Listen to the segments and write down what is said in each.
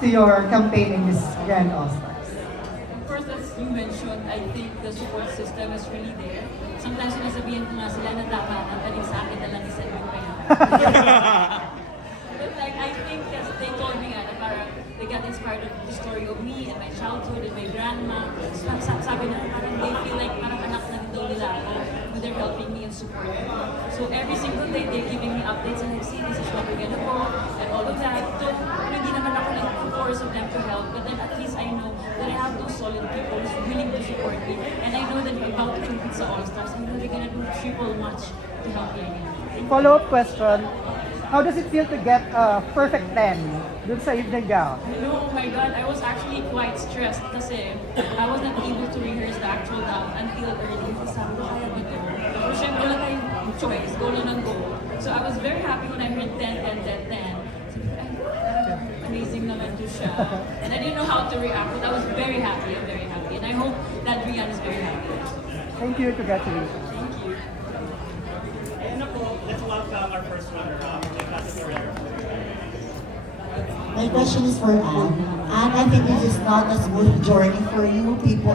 to your campaign in this Grand All-Stars? Of course, as you mentioned, I think the support system is really there. Sometimes sinasabihan ko nga sila na tama na, galing sa akin na lang isend yung pera. But like, I think yes, they told me na parang they got inspired of the story of me and my childhood and my grandma. Sabi na parang they feel like parang anak na din daw nila ako when they're helping me and supporting me. So every single day, they're giving me updates and like, see, this is what we're gonna go and all of that. So, hindi naman ako like force of them to help, but then at least I know that I have those solid people who's willing to support me. And I know that about to compete sa All-Stars, I know they're gonna do triple much to help me again. Follow-up question. How does it feel to get a perfect 10 dun sa evening gown? No, oh my God, I was actually quite stressed kasi I was not able to rehearse the actual gown until early. Kasi sabi ko, kaya ba ito? Pero syempre wala tayong choice, go lang ng go. So I was very happy when I heard 10, 10, 10, 10. Sabi ko, ay, amazing naman to siya. And I didn't know how to react, but I was very happy. I'm very happy. And I hope that Rian is very happy. Thank you, congratulations. Thank you. Ayan na po, let's welcome our first runner-up, Jessica Ferrer. My question is for Anne. Anne, I think this is not a smooth journey for you. People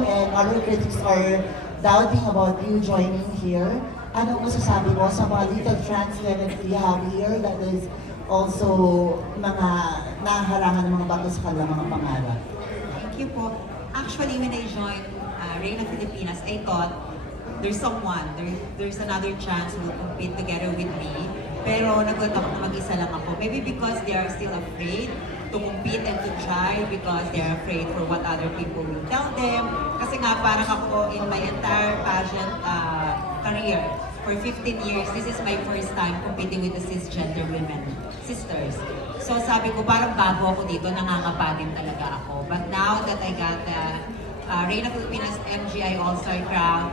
and other critics are doubting about you joining here. Ano masasabi mo sa mga little transparent you have here that is also mga naharangan ng mga bato sa kanilang mga pangarap? Thank you po. Actually, when I joined Reina Filipinas, I thought there's someone, there's another chance who will compete together with me. Pero nagulat ako na mag-isa lang ako. Maybe because they are still afraid to compete and to try because they're afraid for what other people will tell them. Kasi nga parang ako in my entire pageant career, for 15 years, this is my first time competing with the cisgender women, sisters. So sabi ko, parang bago ako dito, nangangapa din talaga ako. But now that I got the Reina Filipinas MGI All-Star crown,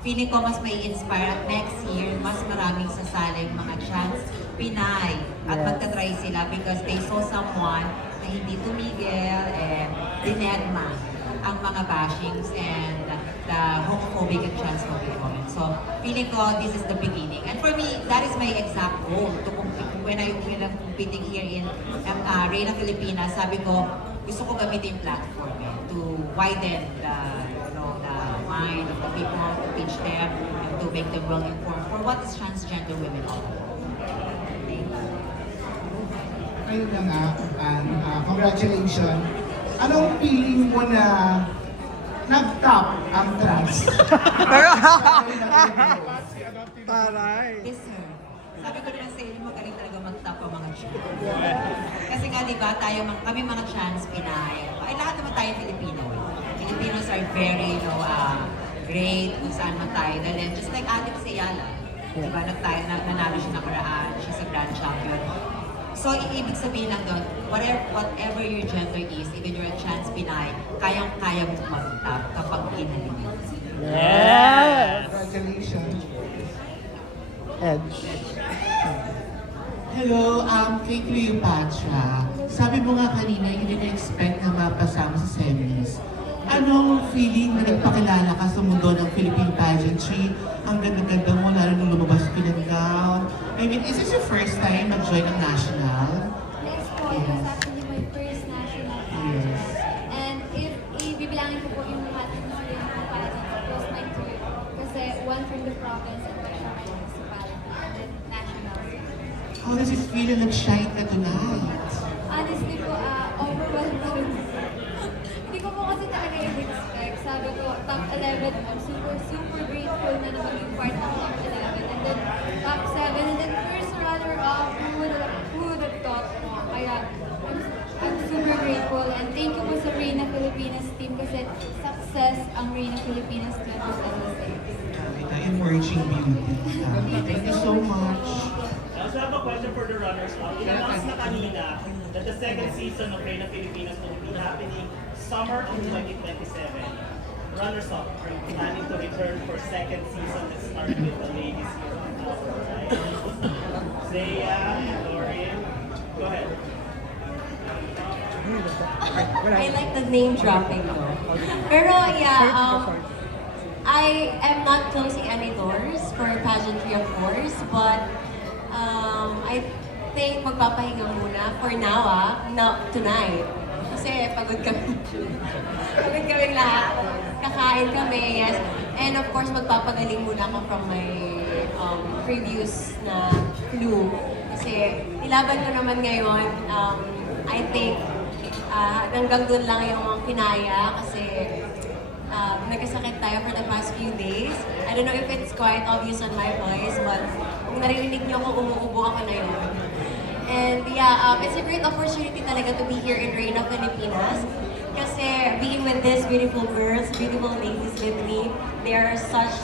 feeling ko mas may inspire at next year, mas maraming sasaling mga trans Pinay at magta-try sila because they saw someone na hindi tumigil and dinedma ang mga bashings and the homophobic and transphobic comments. So, feeling ko this is the beginning. And for me, that is my exact goal to compete. When I'm competing here in Reina Filipinas, sabi ko, gusto ko gamitin yung platform to widen the mind of the people, to teach them and to make them well informed for what is transgender women all about. Ayun na nga, Anne, congratulations. Anong feeling mo na nag-top ang trans? Taray. Yes, sir. Sabi ko naman sa inyo, magaling talaga mag-top ang mga trans. Kasi nga, di ba, kami mga trans Pinay, ay lahat naman tayo Filipino. Filipinos are very, great kung saan man tayo dalhin. Just like Ate Sayala. Di ba, nanalo siya nakaraan, she's a grand champion. So, ibig sabihin lang doon, whatever your gender is, even you're a trans Pinay, kayang-kaya mo mag-top kapag inaling mo. Yes! Congratulations. Edge. Hello, kay Cleopatra. Sabi mo nga kanina, hindi na-expect na mapasama sa semis. Anong feeling na nagpakilala ka sa mundo ng Philippine pageantry? Ang ganda-ganda mo, lalo nung lumabas ka ng gown. I mean, is this your first time mag-join ng national? Yes po, it was actually my first national pageant. Yes. And if ibibilangin ko po yung lahat ng national pageant, it was my third. Kasi one from the province and one from my municipality, and then national. How does it feel na nag-shine ka tonight? Honestly po, overwhelmed po. Hindi ko po kasi talaga i-expect. Sabi ko, top 11, I'm super grateful na naman yung part ng top 11. And then top 7, and then first runner-up, who would have thought mo? Kaya, I'm super grateful. And thank you po sa Reina Filipinas team kasi success ang Reina Filipinas 2026. The emerging beauty. Thank you so much. I also have a question for the runners-up. Inannounce na kanina that the second season of Reina Filipinas will be happening summer of 2027. Runners-up, are you planning to return for second season that started with the ladies here on the right? Zaya and Lauren, go ahead. I like the name dropping though. Pero yeah, I am not closing any doors for pageantry of course, but think magpapahinga muna for now tonight. Kasi pagod kami. Pagod kaming lahat. Kakain kami, yes. And of course, magpapagaling muna ako from my previous na flu. Kasi nilaban ko naman ngayon, I think hanggang doon lang yung kinaya kasi nagkasakit tayo for the past few days. I don't know if it's quite obvious on my voice, but kung naririnig niyo ako, umuubo ako na yun. And yeah, it's a great opportunity talaga to be here in Reina Filipinas. Kasi being with these beautiful girls, beautiful ladies with me, they are such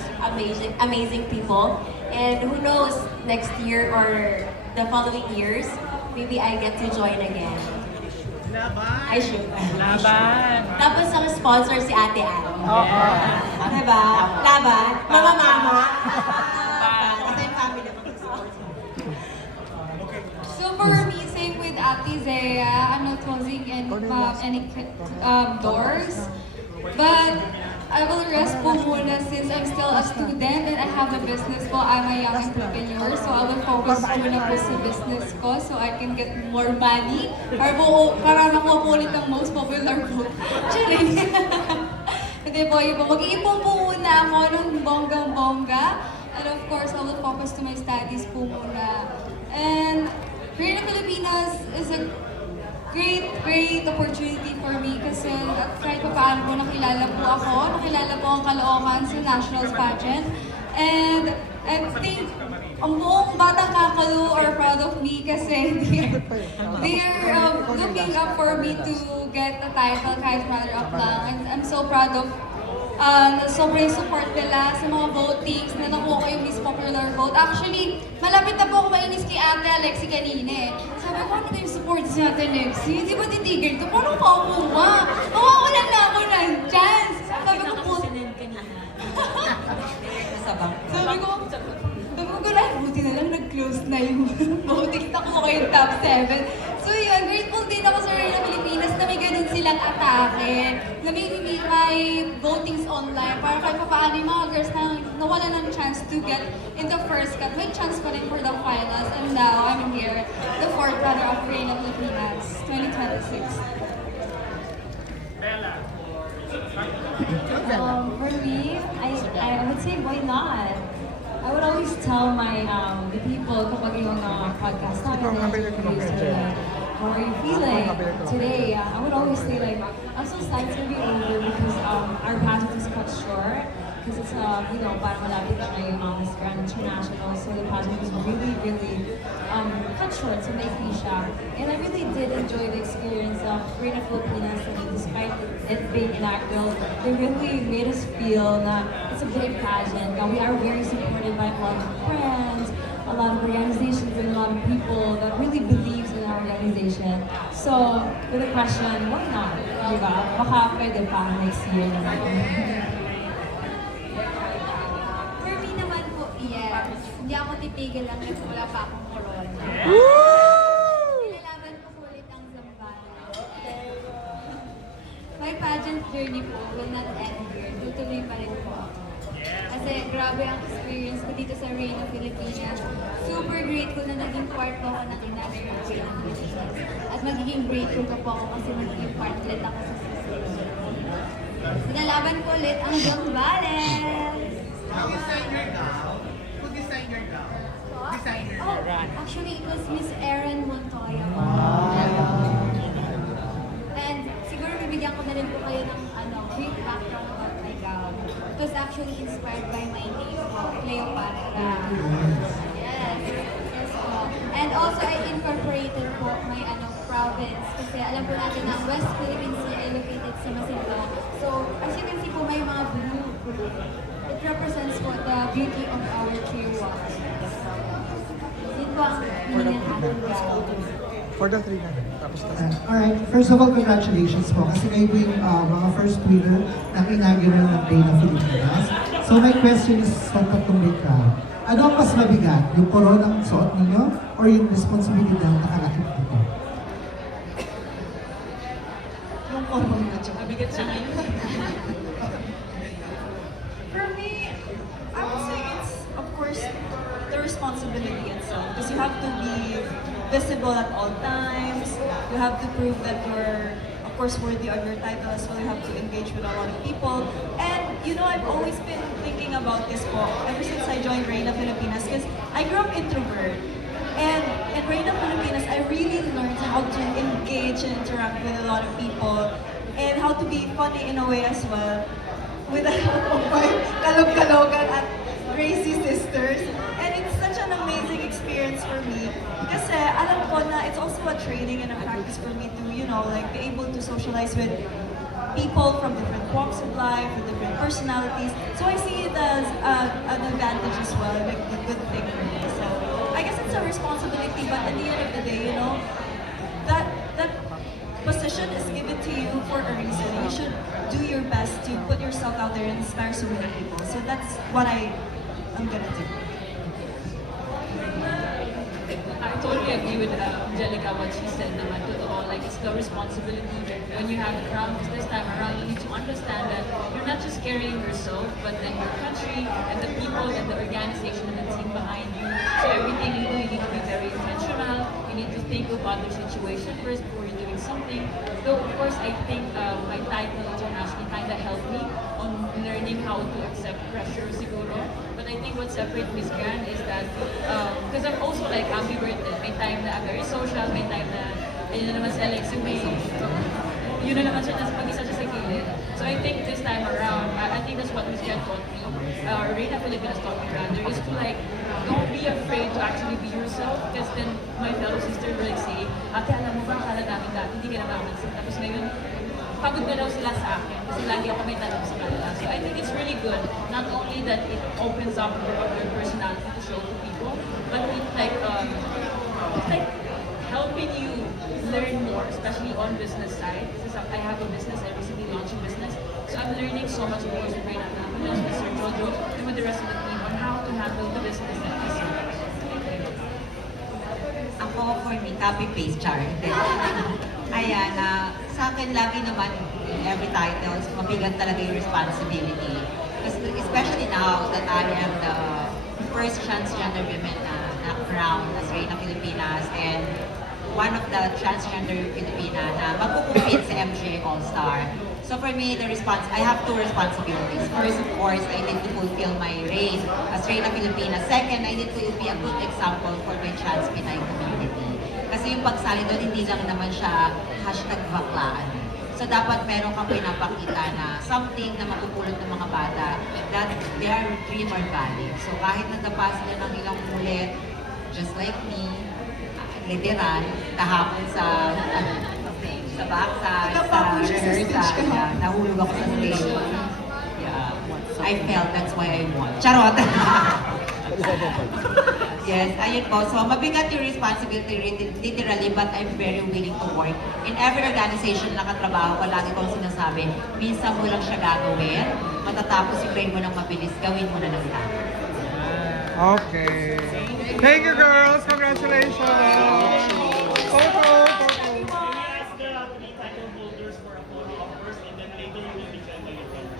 amazing people. And who knows, next year or the following years, maybe I get to join again. I should. Laban! Tapos ang sponsor si Ate Ann. Oo. Diba? Laban? Mama. Kasi family naman mag-sponsor. So for me, same with Ate Zea, I'm not closing any doors. But I will rest po muna since I'm still a student and I have a business po. I'm a young entrepreneur, so I will focus muna po sa business ko so I can get more money para makuha po ulit ang most popular vote. Charing! Hindi po, yun po. Mag-iipon po muna ako ng bonggang-bongga. And of course, I will focus to my studies po muna. And Reina Filipinas is a great opportunity for me kasi kahit pa paano po nakilala po ang Caloocan sa Nationals pageant. And I think ang buong Batang Kakalo are proud of me kasi they're looking up for me to get a title kahit runner-up lang. And I'm so proud of sobrang support nila sa mga votings na nakuha ko yung Miss Popular Vote. Actually, malapit na po ako mainis kay Ate Alexi kanina eh. Sabi ko, ano na yung support si Ate Alexi? Hindi ba titigil ko? Paano pa ako ba? Mawawalan na ako ng chance! Sabi ko po, sabi ko, buti na lang nag-close na yung votings na ko yung top 7. So yun, grateful din ako sa Reina Filipinas na may ganun silang atake, na may votings online para kahit paano yung mga girls na nawala ng chance to get in the first cut, may chance pa rin for the finals. And now, I'm here, the fourth runner of Reina Filipinas 2026. For me, I would say why not? I would always tell my the people kapag yung podcast namin, how are you feeling today? I would always say like, I'm so sad to be over because our pageant is cut short. Because it's, parang malapit na yung Miss Grand International, so the pageant was really cut short, so making siya. And I really did enjoy the experience of Reina Filipinas, and despite it being inaugural, they really made us feel that it's a big pageant. Now, we are very supported by a lot of friends, a lot of organizations, and a lot of people that really believes in our organization. So, with the question, why not? Diba? Baka pwede pa next year naman. Yes. Hindi ako titigil lang kasi wala pa akong corona. Ilalaban ko ulit ang Zambales. My pageant journey po will not end here. Tutuloy pa rin po ako. Kasi grabe ang experience ko dito sa Reina Filipinas. Super grateful na naging part po ako ng Inanay ng Reina Filipinas. At magiging grateful pa po ako kasi magiging part ulit ako sa season. Ilalaban ko ulit ang Zambales. Who designed your gown? Who designed your gown? Designer. Oh, actually, it was Miss Erin Montoya. And siguro bibigyan ko na rin po kayo ng brief background about my gown. It was actually inspired by my name po, Cleopatra. Yes po. And also, I incorporated po my province. Kasi alam po natin na West Philippine Sea ay located sa Masinloc. So, as you can see po, may mga blue. It represents po the beauty of our clear waters. Yun po ang meaning ng ating gown. For the 3 na. Tapos na. Alright, first of all, congratulations po kasi kayo po yung mga first winner ng inaugural ng Reina Filipinas. So my question is sa tatlong crowd. Ano ang mas mabigat? Yung koronang suot ninyo or yung responsibilidad na nakalakip dito? Yung corona, tsaka bigat siya ngayon. For me, I would say it's, of course, the responsibility itself. Because you have to be visible at all times. You have to prove that you're, of course, worthy of your title as well. You have to engage with a lot of people. And, you know, I've always been thinking about this po ever since I joined Reina Filipinas because I grew up introvert. And in Reina Filipinas, I really learned how to engage and interact with a lot of people and how to be funny in a way as well with a lot of my kalog-kalogan at crazy sisters. And it's such an amazing experience for me kasi alam ko na it's also a training and a practice for me to, you know, like be able to socialize with people from different walks of life, with different personalities. So I see it as an advantage as well, like a good thing for me. So I guess it's a responsibility, but at the end of the day, you know, that position is given to you for a reason. You should do your best to put yourself out there and inspire so many people. So that's what I'm gonna do. I totally agree with Angelica, what she said naman. Totoo, like it's the responsibility when you have a crown. Because this time around, you need to understand that you're not just carrying yourself, but then your country and the people and the organization and the team behind you. So everything you do, you need to be very intentional. You need to think about the situation first before you're doing something. Though of course, I think my title internationally kind of helped me on learning how to accept pressure, siguro. But I think what separates Miss Grand is that, because I'm also like ambivert, may time na I'm very social, may time na, ayun na naman si Alex, yung may, yun na naman siya, mag-isa siya sa gilid. So I think this time around, I think that's what Miss Grand taught me, or Reina Filipinas taught me rather, is to like, don't be afraid to actually be yourself, because then my fellow sister will like say, ate, alam mo ba, akala namin dati, hindi ka naman ako. Tapos ngayon, pagod na daw sila sa akin kasi lagi ako may tanong sa kanila. So I think it's really good, not only that it opens up more of your personality to show to people, but it's like helping you learn more, especially on business side. Because I have a business, I recently launched a business. So I'm learning so much more with Reina Filipinas, with Sir Jojo, and with the rest of the team on how to handle the business and business. Ako, for me, copy-paste, char. Ayan, sa akin lagi naman, every titles, mabigat talaga yung responsibility. Because especially now that I am the first transgender women na crowned as Reina Filipinas and one of the transgender Filipina na magpupumpit sa MGA All-Star. So for me, I have two responsibilities. First, of course, I need to fulfill my reign as Reina Filipinas. Second, I need to be a good example for my trans Pinay community. Kasi yung pagsali doon, hindi lang naman siya #baklaan. So dapat meron kang pinapakita na something na mapupulot ng mga bata that they are dream or valid. So kahit nagdapa sila ng ilang ulit, just like me, literal, kahapon sa rehearsal, nahulog ako sa stage. Yeah. I felt that's why I won. Charot! Yes, ayun po. So, mabigat yung responsibility literally, but I'm very willing to work. In every organization na katrabaho ko, lagi kong sinasabi, minsan mo lang siya gagawin, matatapos yung brain mo ng mabilis, gawin mo na ng lahat. Okay. Thank you, girls. Congratulations. Photo. Can you ask the three title holders for a photo op first, and then later we will be joined by your friends.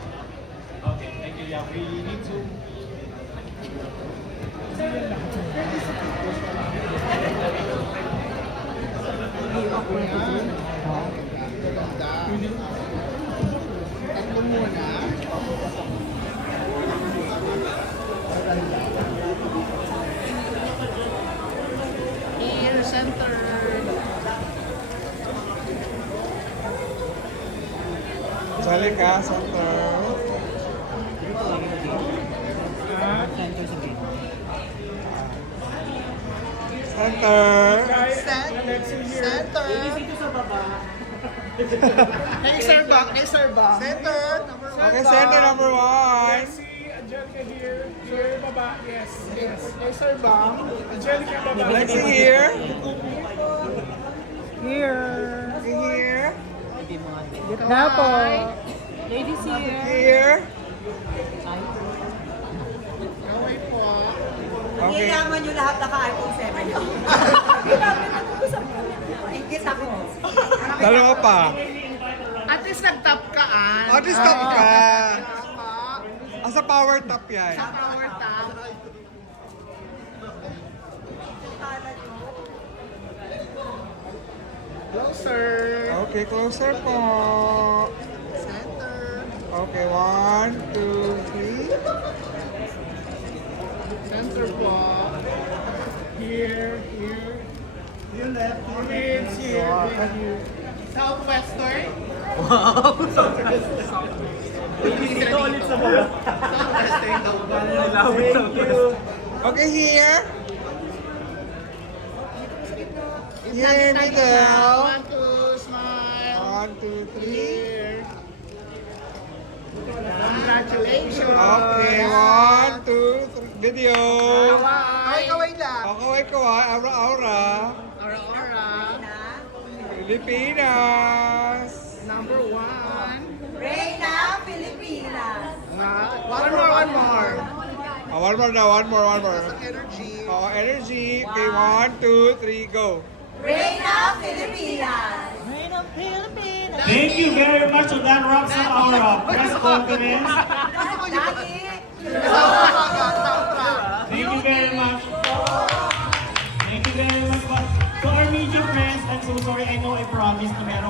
Okay, thank you. Yeah, we need to. Here, center. Angelica, center. Center. Center. Next sir ba? Center. Okay, center number 1. See Angelica here. Sir, baba. Yes. Yes. Yes, sir, bang. Angelica, baba. Lexi here. Here. Here. Gitna po. Ladies here. Here. Okay. Yayaman nyo lahat naka-iPhone 7 nyo. Ingit ako. Dalawa pa. At least nag-top ka, Ann. At least top ka. Sa power top yan. Sa power top. Closer. Okay, closer po. Center. Okay, 1, 2, 3. Center po. Here. Your left. Kids here. Thank you. Southwestern? Dito ulit sa baba. Southwestern daw ba? Thank you. Okay, here. Here, middle. 1, 2, smile. 1, 2, 3. Here. Congratulations. Okay, 1, 2, 3. Video. Kaway lang. Kaway-kaway. Aura-aura. Aura. Pilipinas. Number 1. Reina Filipinas! One more. One more now, one more. Energy. Oh, energy. Okay, 1, 2, 3, go. Reina Filipinas! Thank you very much. So that wraps up our press conference. Thank you very much. To our media friends, I'm so sorry. I know I promised na meron